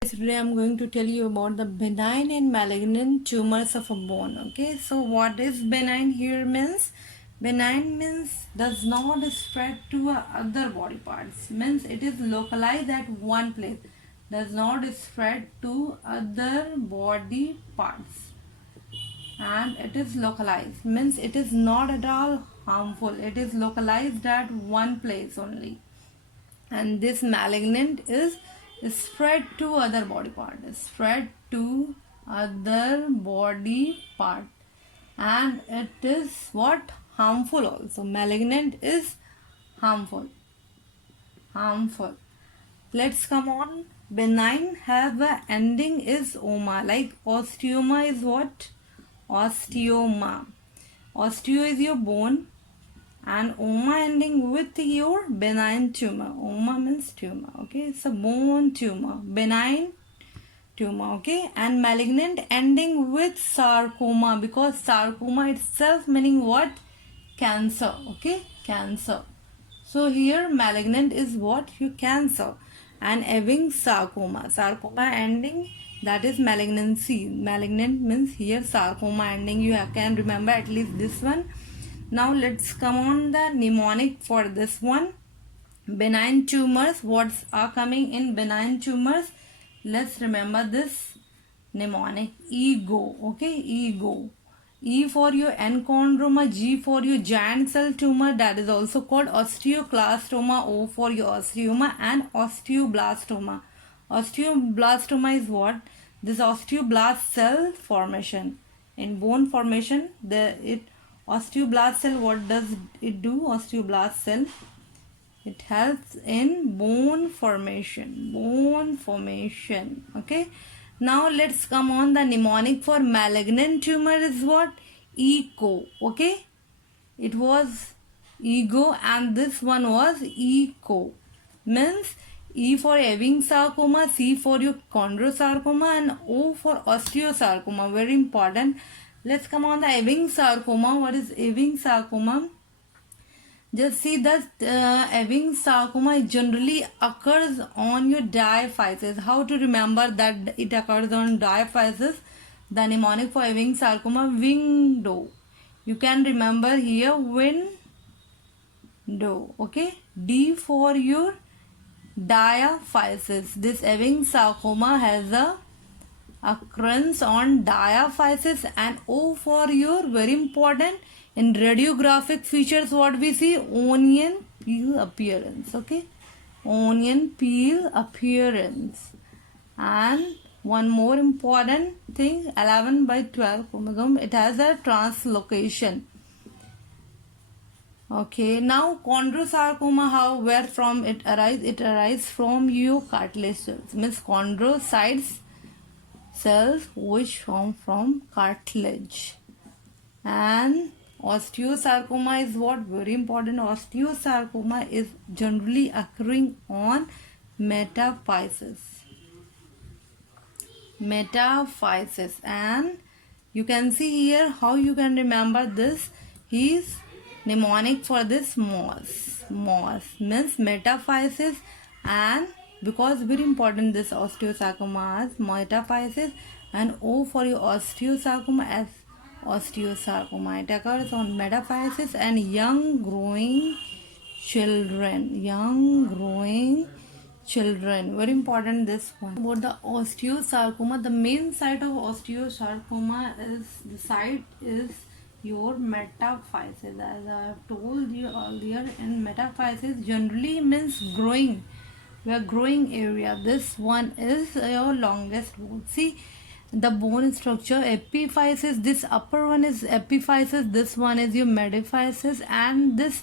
Today I'm going to tell you about the benign and malignant tumors of a bone. Okay, so what is benign here means? Benign means does not spread to other body parts. Means it is localized at one place. Does not spread to other body parts. And it is localized. Means it is not at all harmful. It is localized at one place only. And this malignant is spread to other body part, spread to other body part, and it is what, harmful also. Malignant is harmful. Let's come on. Benign have a ending is oma, like osteoma is what? Osteoma. Osteo is your bone, and oma ending with your benign tumor. Oma means tumor. Okay, it's a bone tumor, benign tumor. Okay, and malignant ending with sarcoma, because sarcoma itself meaning what? Cancer. Okay, cancer. So here malignant is what? Your cancer. And having sarcoma, ending, that is malignancy. Malignant means here sarcoma ending. You can remember at least this one. Now let's come on the mnemonic for this one. Benign tumors. What's are coming in benign tumors? Let's remember this mnemonic. Ego. Okay, ego. E for your enchondroma, G for your giant cell tumor, that is also called osteoclastoma, O for your osteoma, and osteoblastoma. Osteoblastoma is what? This osteoblast cell formation. In bone formation, osteoblast cell, what does it do? Osteoblast cell, it helps in bone formation. Okay. Now let's come on the mnemonic for malignant tumor is what? Eco. Okay. It was ego and this one was eco. Means E for Ewing sarcoma, C for your chondrosarcoma, and O for osteosarcoma. Very important. Let's come on the Ewing sarcoma. What is Ewing sarcoma? Just see that Ewing sarcoma generally occurs on your diaphysis. How to remember that it occurs on diaphysis? The mnemonic for Ewing sarcoma, window. You can remember here window. Okay. D for your diaphysis. This Ewing sarcoma has a occurrence on diaphysis. And O for your, very important, in radiographic features, what we see? Onion peel appearance. Okay, onion peel appearance. And one more important thing, 11/12 chromosome, it has a translocation. Okay, now chondrosarcoma, how, where from it arises? It arises from your cartilage cells. Means chondrocytes cells which form from cartilage. And osteosarcoma is what? Very important. Osteosarcoma is generally occurring on metaphysis. And you can see here how you can remember this. Is mnemonic for this MOS. Means metaphysis, and because very important this osteosarcoma is metaphysis, and O for your osteosarcoma as osteosarcoma. It occurs on metaphysis and young growing children. Very important this one. About the osteosarcoma, the main site of osteosarcoma is, the site is your metaphysis. As I have told you earlier, in metaphysis generally means growing, where growing area. This one is your longest bone. See the bone structure, epiphysis, this upper one is epiphysis, this one is your metaphysis, and this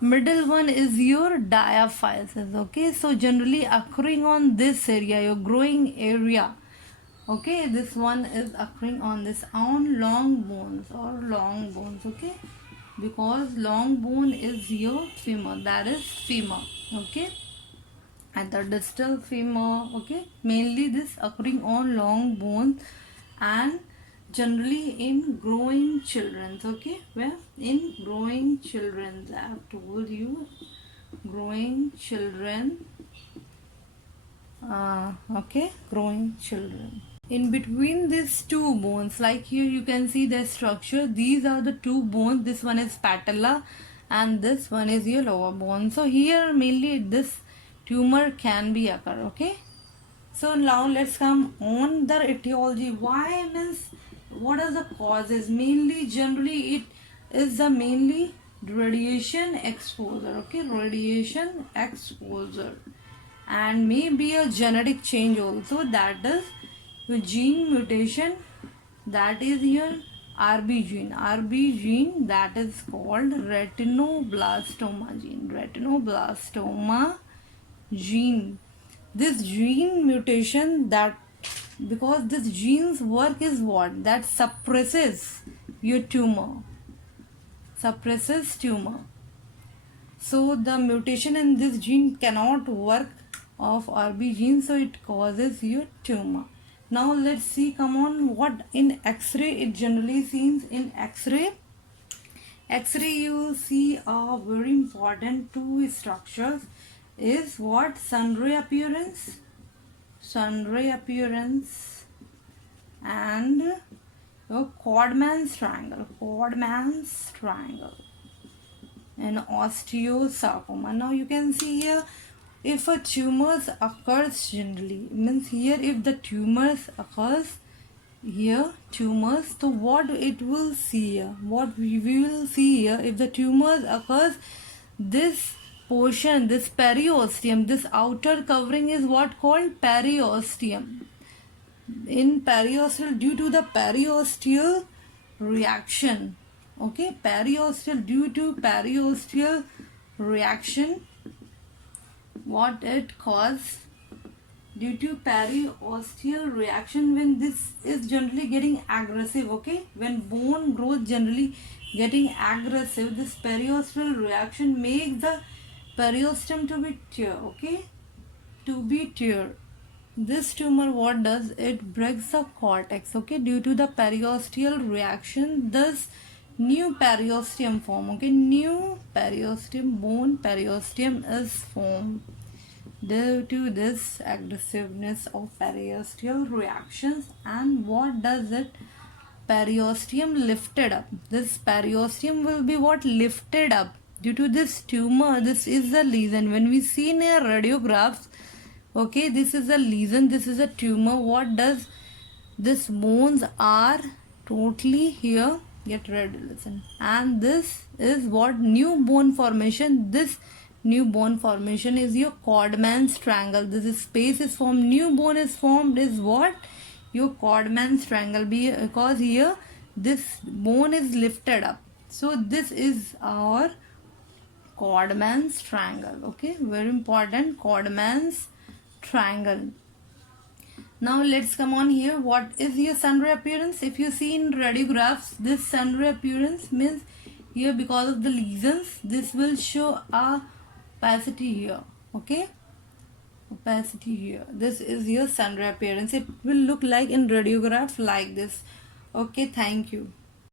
middle one is your diaphysis. Okay, so generally occurring on this area, your growing area. Okay, this one is occurring on this, on long bones. Okay, because long bone is your femur, that is femur. Okay, and the distal femur. Okay, mainly this occurring on long bones and generally in growing children. Okay, where in growing children, I have told you, growing children. Okay, growing children. In between these two bones, like here you can see the structure. These are the two bones. This one is patella and this one is your lower bone. So here mainly this tumor can be occur. Okay. So now let's come on the etiology. Why means what are the causes? Mainly generally it is the mainly radiation exposure. Okay, radiation exposure, and maybe a genetic change also, that is your gene mutation, that is your RB gene that is called retinoblastoma gene. This gene mutation, that because this gene's work is what, that suppresses your tumor. So the mutation in this gene cannot work of RB gene, so it causes your tumor. Now let's see, come on, what in X-ray it generally seems. In X-ray you will see a very important two structures is what, sun ray appearance and your Codman's triangle and osteosarcoma. Now you can see here, if a tumors occurs generally, means here if the tumors occurs here, so what it will see here, what we will see here, if the tumors occurs, this portion, this periosteum, this outer covering is what called periosteum. In periosteal, due to the periosteal reaction, okay, due to periosteal reaction, what it causes, due to periosteal reaction, when this is generally getting aggressive, okay, when bone growth generally getting aggressive, this periosteal reaction makes the periosteum to be tear, okay, This tumor, what does, it breaks the cortex, okay, due to the periosteal reaction, this new periosteum form, okay, new periosteum, bone periosteum is formed due to this aggressiveness of periosteal reactions. And what does it, periosteum lifted up, this periosteum will be what, lifted up due to this tumor. This is the lesion when we see in our radiographs, okay, this is a lesion, this is a tumor. What does, this bones are totally here, get ready, listen, and this is what, new bone formation. This new bone formation is your Codman's triangle. This is space is formed, new bone is formed, is what, your Codman's triangle, because here this bone is lifted up, so this is our Codman's triangle, okay, very important, Codman's triangle. Now let's come on here, what is your sun ray appearance. If you see in radiographs, this sun ray appearance means here, because of the lesions, this will show a opacity here, okay, opacity here. This is your sun ray appearance. It will look like in radiograph like this, okay. Thank you.